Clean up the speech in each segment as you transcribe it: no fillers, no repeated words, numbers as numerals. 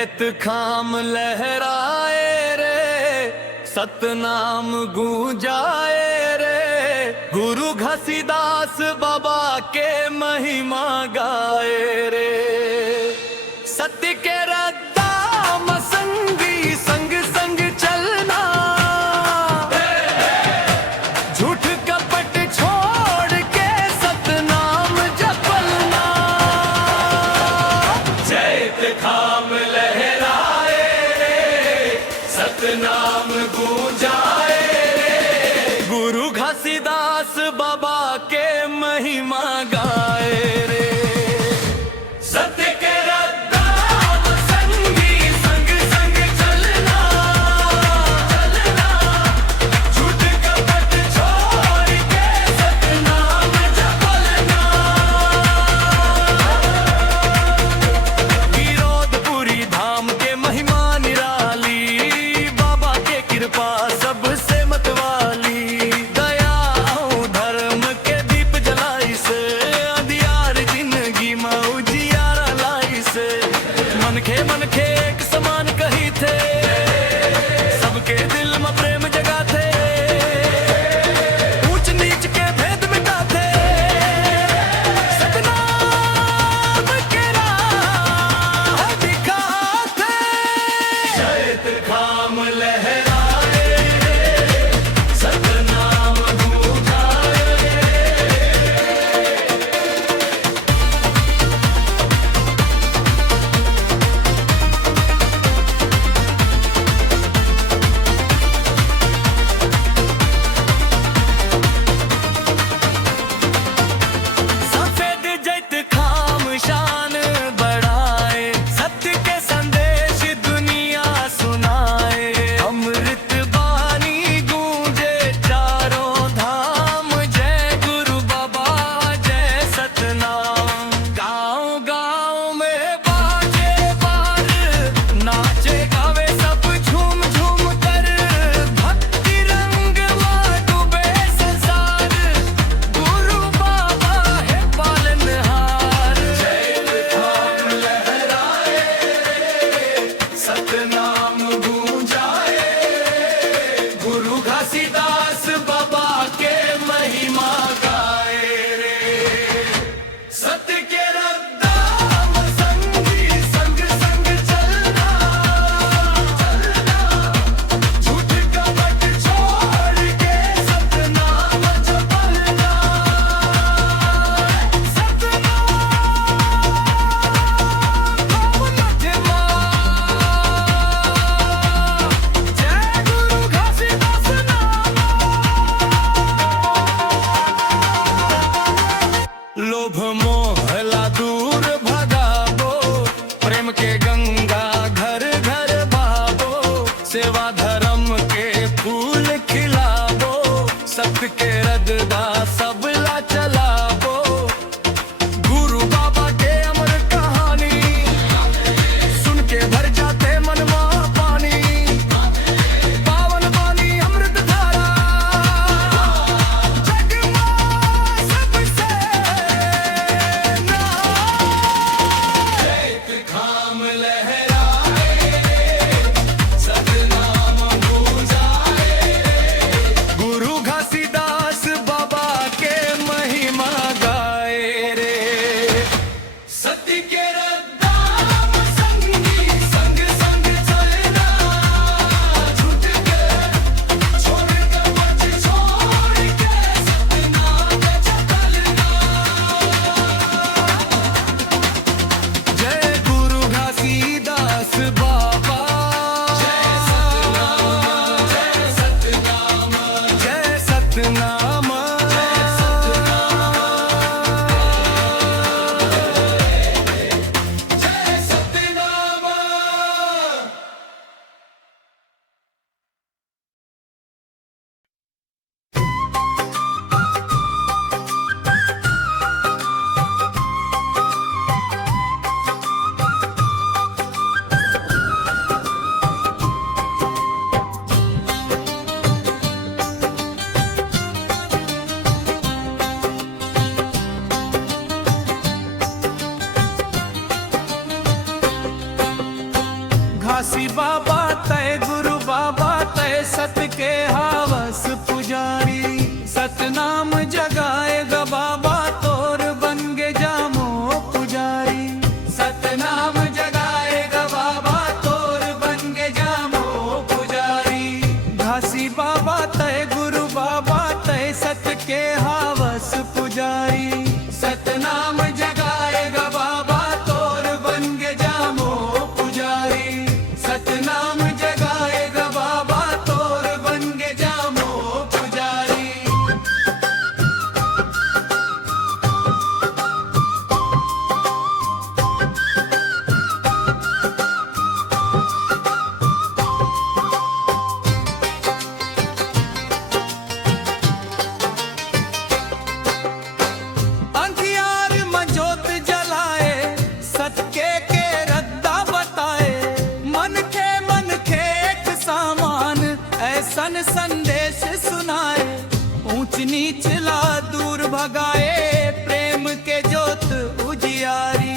जैत खाम लहराए रे, सतनाम गूंजाए रे। गुरु घसीदास बाबा के महिमा गाए रे। सत्य के रद्दाम संगी संग संग चलना, झूठ कपट छोड़ के सतनाम जपलना। जैत खाम लहराए रे, सतनाम गूंजाए रे। गुरु घसीदास बाबा के महिमा गाए रे। सत्य के सबसे मतवाली, दया और धर्म के दीप जलाई से, अंधियार जिंदगी में उजियारा लाई से। मनखे एक समान कही थे, सबके दिल में प्रेम जगाते। ऊंच नीच के भेद मिटाते, सतनाम के राह दिखाते। जैत खाम लहरा बाबा तय गुरु बाबा तय सत के हावस पुजारी सतनाम जगाएगा बाबा तोर बन गे जामो पुजारी सतनाम जगाएगा बाबा तोर बन गे जामो पुजारी घासी बाबा तय गुरु बाबा तय सत के हावस पुजारी सतनाम जगाएगा बाबा तोर बन गे जामो पुजारी सतनाम जगाएगा बाबा तोर बन गे जामो पुजारी। अंधियार में जोत जलाए सत्य के रद्दा बताए मन के एक सामान ऐसन संदेश सुनाए ऊंच नीच ला दूर भगाए प्रेम के जोत उजियारी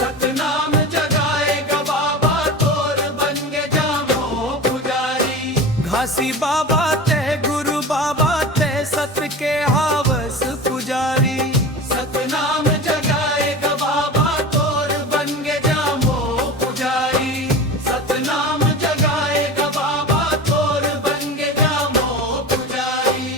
सतनाम जगाएगा बाबा तोर बन गे जामो पुजारी घासी बाबा तय गुरु बाबा तय सत के हावस पुजारी सतनाम जगाएगा बाबा तोर बन गे जामो पुजारी सतनाम जगाएगा बाबा तोर बन गे जामो पुजारी।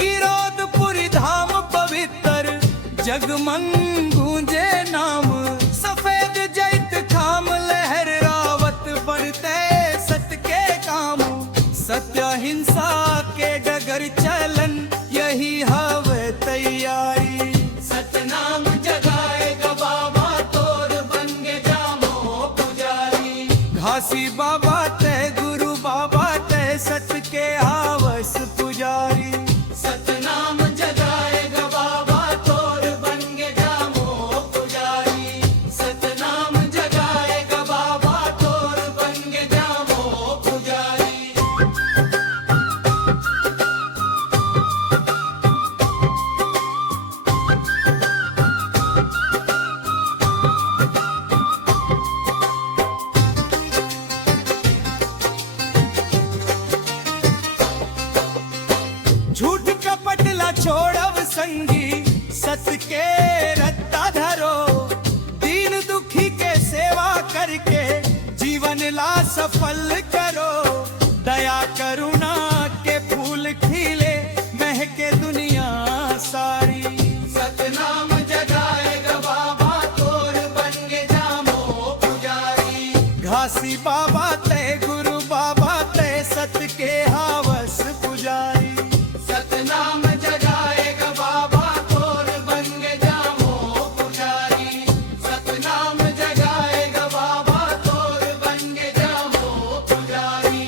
गिरोधपुरी धाम पवित्र जगमंग गूंजे नाम सफेद जैत खाम लहर रावत बढ़ते सत के काम सत्य हिंसा के डगर चलन यही हवे तैयारी सतनाम जगाएगा बाबा तोर बन गे जामो पुजारी घासी बाबा तय गुरु बाबा तय सत के हावस पुजारी सतनाम जगाएगा बाबा तोर बन गे जामो पुजारी सतनाम जगाएगा बाबा तोर बन गे जामो पुजारी। झूठ कपट ला छोड़ब संगी सत के रत्ता धरो दीन दुखी के सेवा करके जीवन ला सफल करो दया करुणा के फूल खिले महके दुनिया सारी सतनाम जगाएगा बाबा तोर बन गे जामो पुजारी घासी बाबा तय गुरु बाबा तय सत के हावस पुजारी सतनाम जगाएगा बाबा तोर बन गे जामो पुजारी सतनाम जगाएगा बाबा तोर बन गे जामो पुजारी।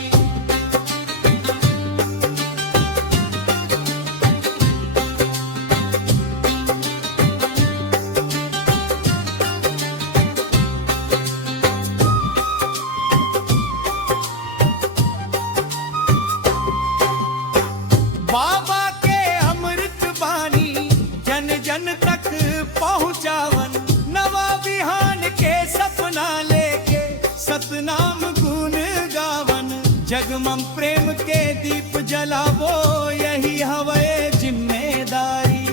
बाबा के अमृत बानी जन जन तक पहुँचावन नवा बिहान के सपना लेके सतनाम गुण गावन जगमम प्रेम के दीप जलावो यही हवे जिम्मेदारी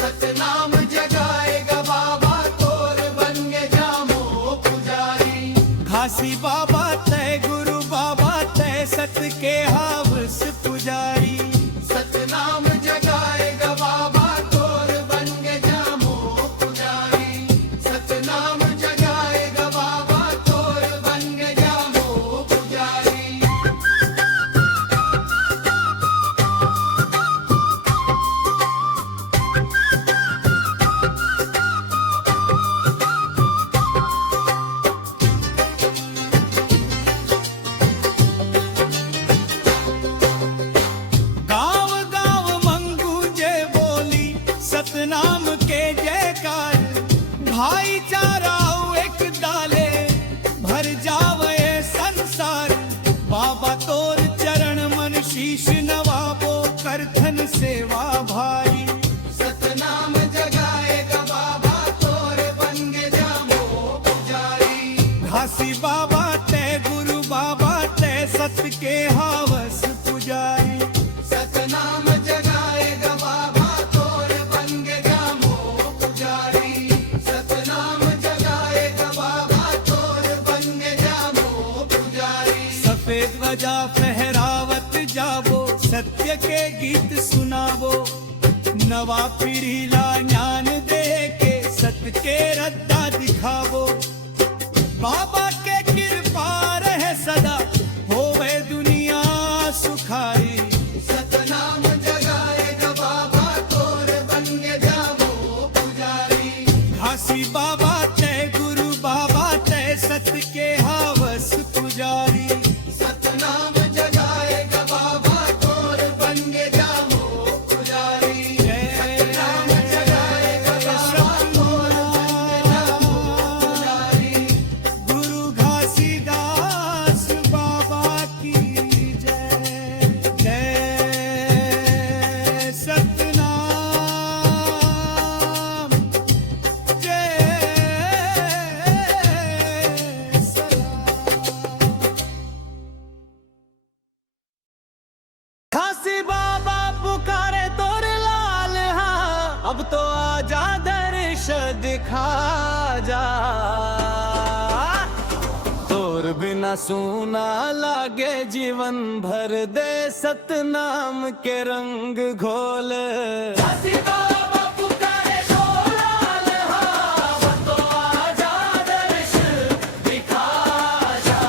सतनाम जगाएगा बाबा तोर बन गे जामो पुजारी घासी बाबा तय गुरु बाबा तय सत के हावस पुजारी सतनाम जगाएगा बाबा तोर बन गे जामो पुजारी सतनाम जगाएगा बाबा तोर बन गे जामो पुजारी। घासी बाबा ते गुरु बाबा ते सत के हावस पुजारी सतनाम जगाएगा बाबा तोर बन गया मो पुजारी सतनाम जगाएगा बाबा तोर बन गया मो पुजारी सफेद ध्वजा फहरावत जाबो सत्य के गीत सुनावो नवा पीढ़ीला ज्ञान दे के सत के रद्दा दिखावो बाबा के कृपा रहे सदा होवे दुनिया सुखारी सतनाम जगाएगा बाबा तोर बन जावो पुजारी घासी बाबा तय गुरु बाबा तय सत के हावस पुजारी सतनाम जगाएगा बाबा तोर बन जावो पुजारी सतनाम जगाएगा बाबा तोर बन जावो पुजारी गुरु घासीदास बाबा की जय जय सतनाम जय सलाम घासी बाबा पुकारे तोर लाल हाँ अब तो आजा दर्श दिखा जा तोर बिना सूना लागे जीवन भर दे सतनाम के रंग घोल घासी बाबा पुकारे तोर लाल हाँ अब तो आजा दर्श दिखा जा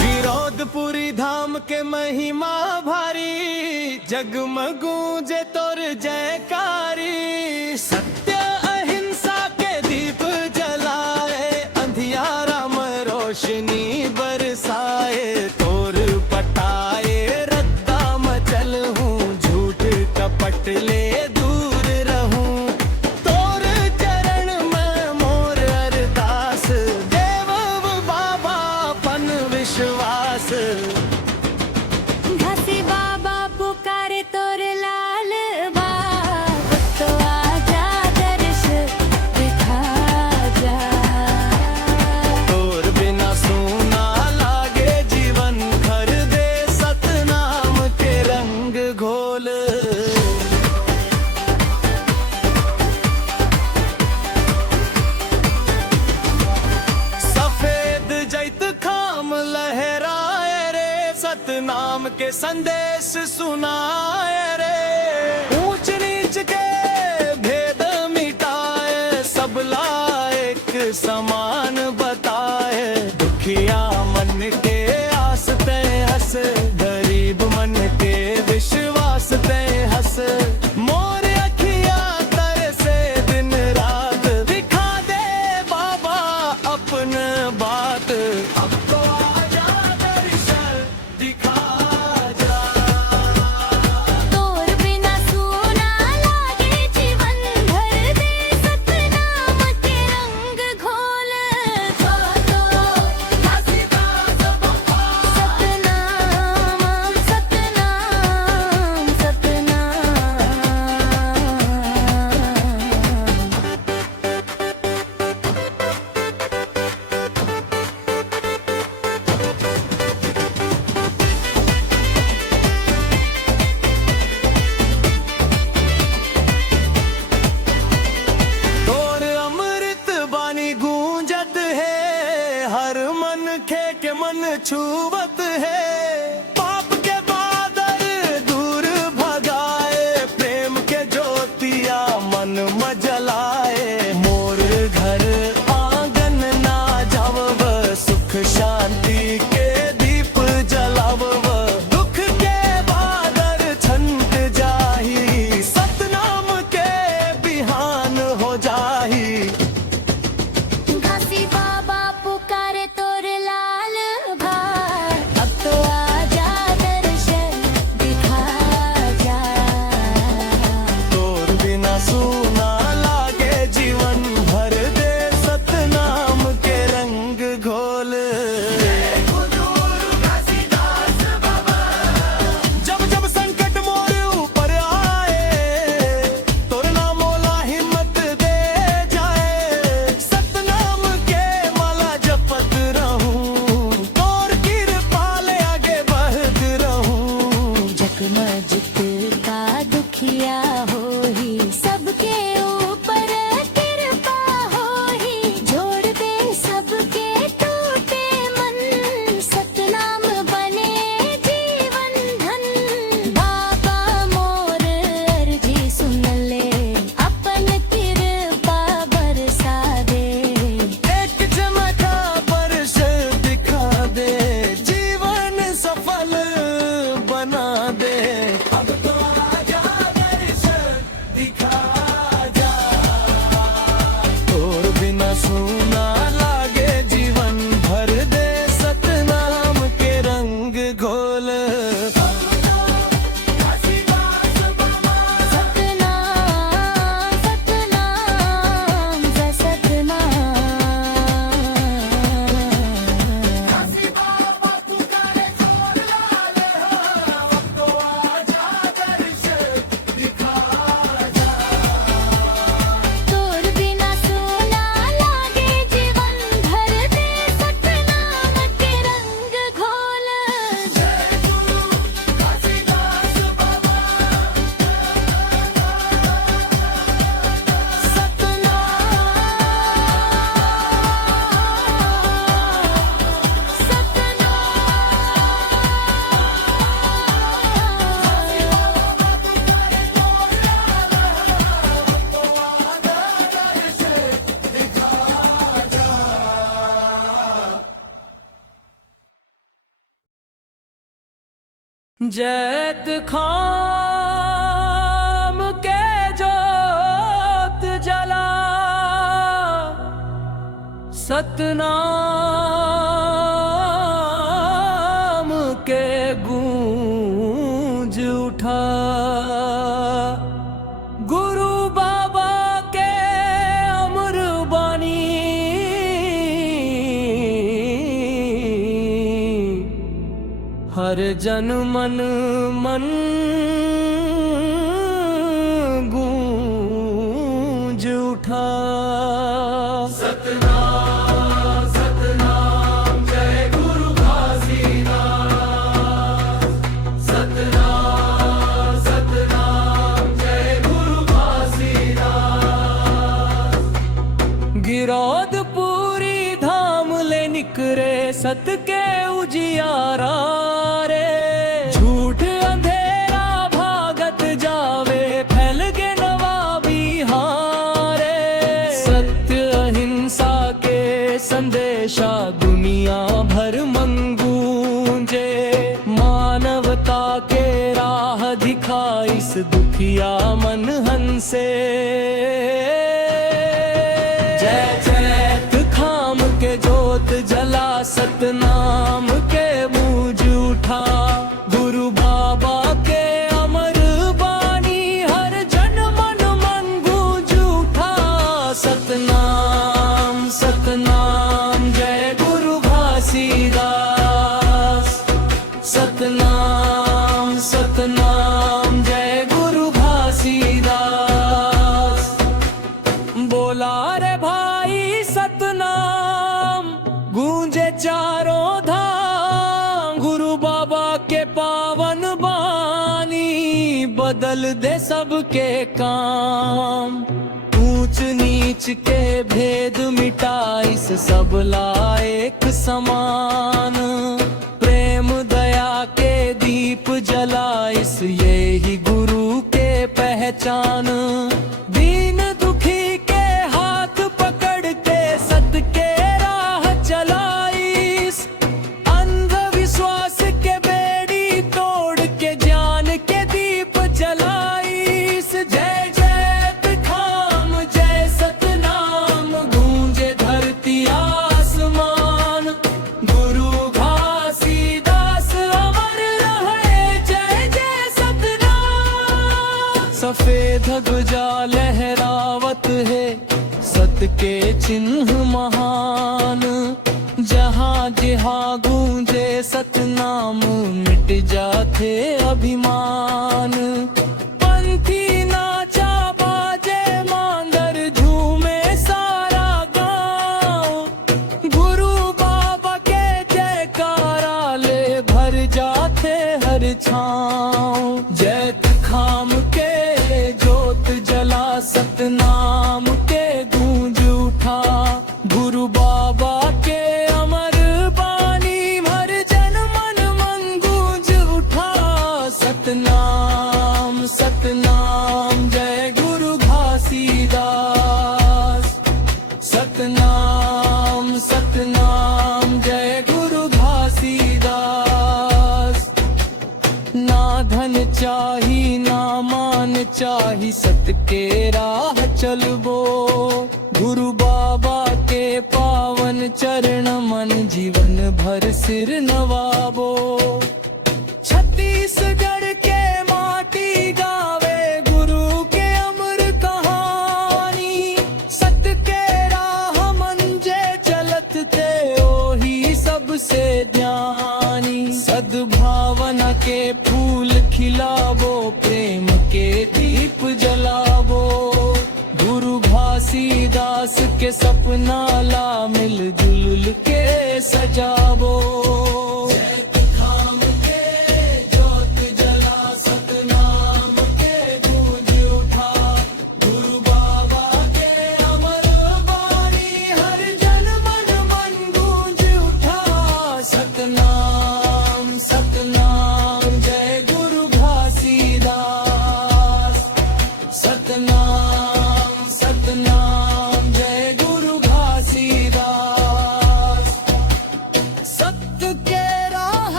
विरोधपुरी धाम के महिमा भारी जगमगूंजे तोर जयकारी सत्य अहिंसा के दीप जलाए अंधियारा में रोशनी बरसाए तोर पटाए रद्दा मचल हूँ झूठ कपट ले दूर रहूं तोर चरण में मोर अरदास देव बाबा पन विश्वास घासी बाबा पुकारे तोर लाल बाप तो आजा दर्श दिखा जा तोर बिना सूना लागे जीवन भर दे सतनाम के रंग घोल सफेद जैत खाम लहराए रे सतनाम के संदेश सुनाए रे ऊंच नीच के भेद मिटाए सब लायक समान बताए दुखिया मन के आसते हंस गरीब मन के विश्वास ते हंस मोर अखिया तर से दिन रात दिखा दे बाबा अपन बात अब तो आजा दर्शन दिखा जा तोर बिना सूना लागे जीवन भर दे सतनाम के रंग घोल तो घासी बाबा सतनाम सतनाम सतनाम तोर अमृत बानी गूंजत है हर मन के मन छुवत है पाप के बादल दूर भगाए प्रेम के ज्योतिया मन मजलाए मोर घर आंगन ना जावब सुख शांति के दीप जलावब दुख के बादल छंट जाही सतनाम के बिहान हो जाही घासी बाबा पुकारे तोर लाल भाई अब तो आजा सूना लागे जीवन भर दे सतनाम के रंग घोल। जैत खाम के जोत जला सतनाम के गूंज उठा। गुरु बाबा के अमर बानी हर जन मन मन गूंज उठा। सतनाम सतनाम जय गुरु घासीदास। सतनाम सतनाम जय गुरु घासीदास। गिरौदपुरी धाम ले निकरे सत के उजियारा रे। झूठ अंधेरा भागत जावे फैल के नवाबी हारे। सत्य अहिंसा के संदेशा दुनिया भर मंगूंजे। मानवता के राह दिखा इस दुखिया मन हंसे। जय जैत खाम के जोत जला सतनाम के गूंज उठा। गुरु बाबा के अमर बानी हर जन मन मन गूंज उठा। सतनाम सतनाम जय गुरु घासीदास। सतनाम सतनाम जय गुरु घासीदास। बोला रे भाई सतनाम गूंजे चारों धाम। गुरु बाबा के पावन बानी बदल दे सबके काम। ऊंच नीच के भेद मिटा इस सबला एक समान। प्रेम दया के दीप जला इस यही गुरु के पहचान। दीन दुखी के हाथ पकड़ के सत के राह चलाइस। अंधविश्वास के बेड़ी तोड़ के ज्ञान के दीप जलाइस। जय जैत खाम जय सतनाम गूंजे धरती आसमान। गुरु घासीदास अमर रहे जय जय सतनाम। सफेद ध्वजा लहरावत है सत के चिन्ह महान। जहाँ जहाँ गूंजे सतनाम मिट जाते अभिमान। पंथी नाचा बाजे मांदर झूमे सारा गांव। गुरु बाबा के जयकारा ले भर जाते हर छाँव। जैत खाम के जोत जला सतनाम के गूंज उठा। गुरु बाबा के अमर बानी हर जन मन मन गूंज उठा। सतनाम सतनाम जय गुरु घासीदास। सतनाम सतनाम जय गुरु घासीदास। ना धन चाही ना मान चाही सत के राह चलबो। गुरु बाबा के जीवन भर सिर नवाबो। छत्तीसगढ़ के माटी गावे गुरु के अमर कहानी। सत के राह मंजे चलत थे ओही सबसे ज्ञानी। सद्भावना के फूल खिलावो, प्रेम के दीप जलावो। गुरु घासीदास के सपना ला मिलजुल के सजावो।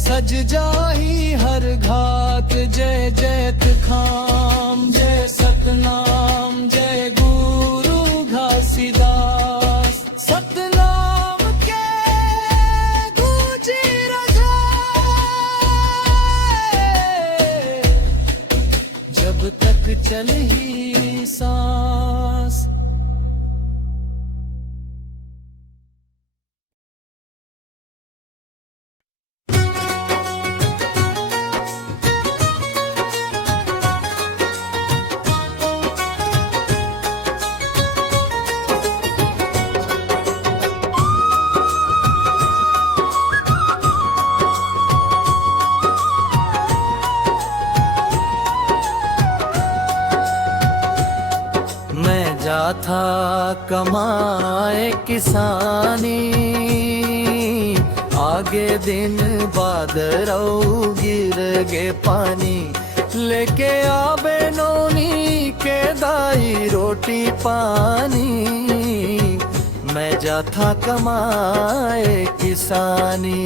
सज जाही हर घाट। जय जयत खाम, जय सतनाम, जय गुरु घासीदास। सतनाम के गूंजी रजा, जब तक चलही सांस। था कमाए किसानी, आगे दिन बाद रऊ गिर गे पानी। लेके आबे नौनी के दाई रोटी पानी। मैं जाथा कमाए किसानी,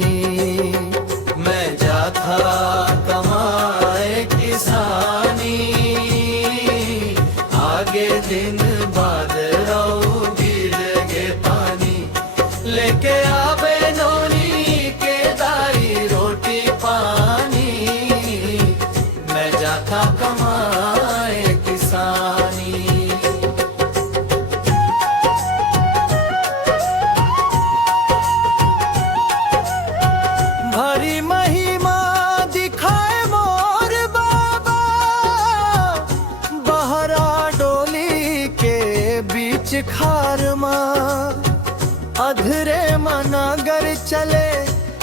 मैं जाथा कमाए किसानी। आगे दिन बाद रऊ गिर गे पानी। लेके आबे नौनी के दाई रोटी पानी। मैं जाता कमाए किसानी। भरी महिमा दिखाए मोर बाबा, बहरा डोली के बीच खार माँ। अधरे मनागर चले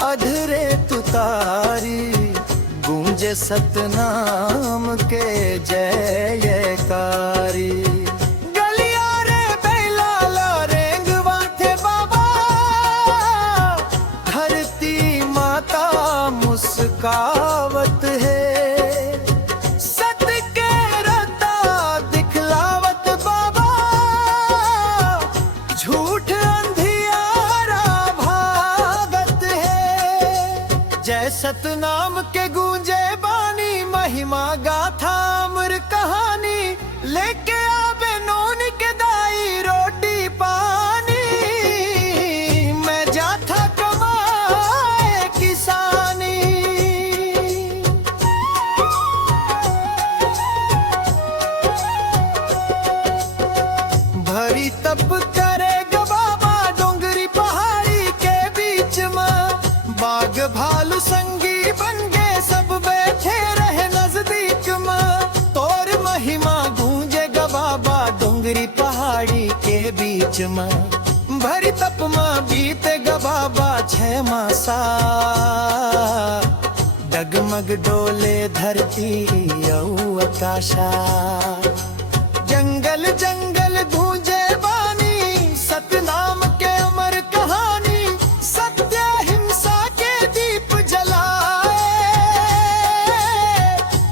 अधरे तुतारी, गूंजे सतनाम के जयकारी। गलिया रे बैला रेंगवा थे बाबा, धरती माता मुस्कावत है। सतनाम के गूंजे बानी, महिमा गाथा अमर कहानी। लेके आबे नौनी के दाई रोटी पानी। मैं जाथा कमाए किसानी। भरी तप करे बाबा डोंगरी पहाड़ी के बीच में। बाघ भालू संगी बन गए सब बैठे रहे नजदीक में। तोर महिमा गूंजे बाबा डोंगरी पहाड़ी के बीच में। भरी तप में बीते बाबा 6 मासा। डगमग डोले धरती औ आकाशा। जंगल जंगल गूंजे बानी, सतनाम के अमर कहानी। सत्य हिंसा के दीप जलाए,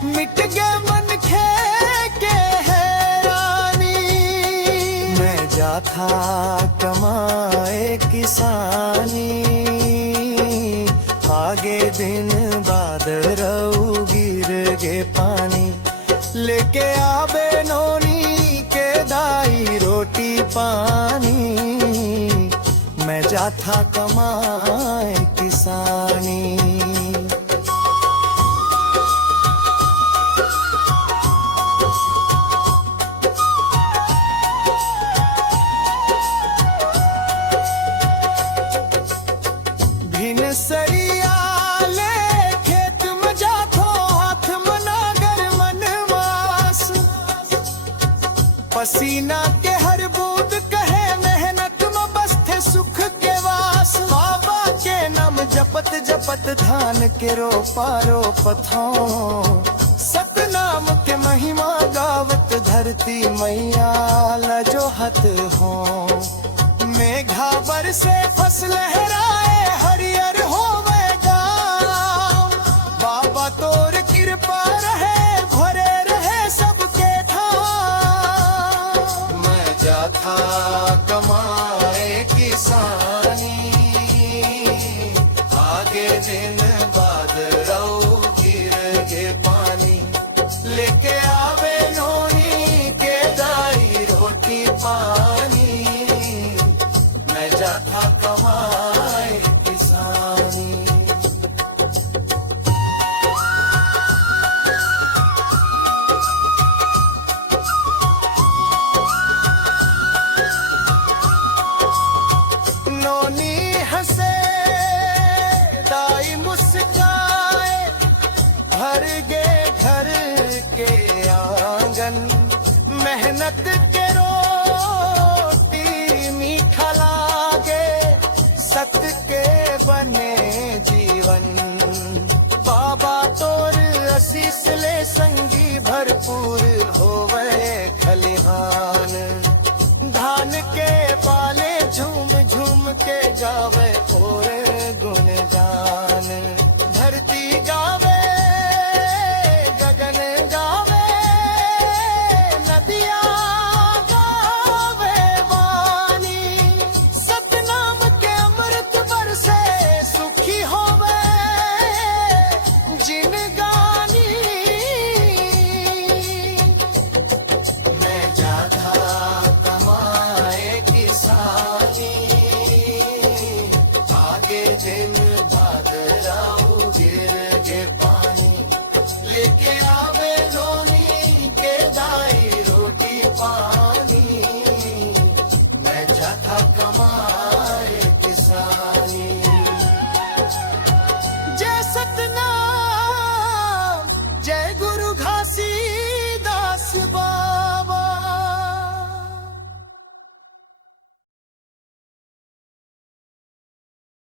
मिट गए मन के हैरानी। मैं जाथा कमाए किसानी, आगे दिन बाद रऊ गिर गे पानी। लेके आवे नोनी के दाई रोटी पानी, मैं जाथा कमाए किसानी। भिन सरिया ले खेत में जाथो हाथ मनागर मनवास, पसीना के हर बूंद कहे मेहनत में बस थे सुख के वास। बाबा के नाम जपत जपत धान के रोपा रोपथो, सतनाम के महिमा गावत धरती मैया लजोहत हो। मेघा बरसे फसल लहराए हरियर होवे गाँव, बाबा तोर कृपा रहे भरे रहे सबके ठाम। मैं जाथा कमाए किसानी, आगे दिन बाद रो गिर गे पानी, लेके आवे नोनी के दाई रोटी पानी, मैं जाथा कमाए किसानी। नोनी हंसे दाई मुस्काए, भर गे घर के आंगन, मेहनत के रोटी मीठा लागे, सत के बने जीवन। बाबा तोर आशीष ले संगी भरपूर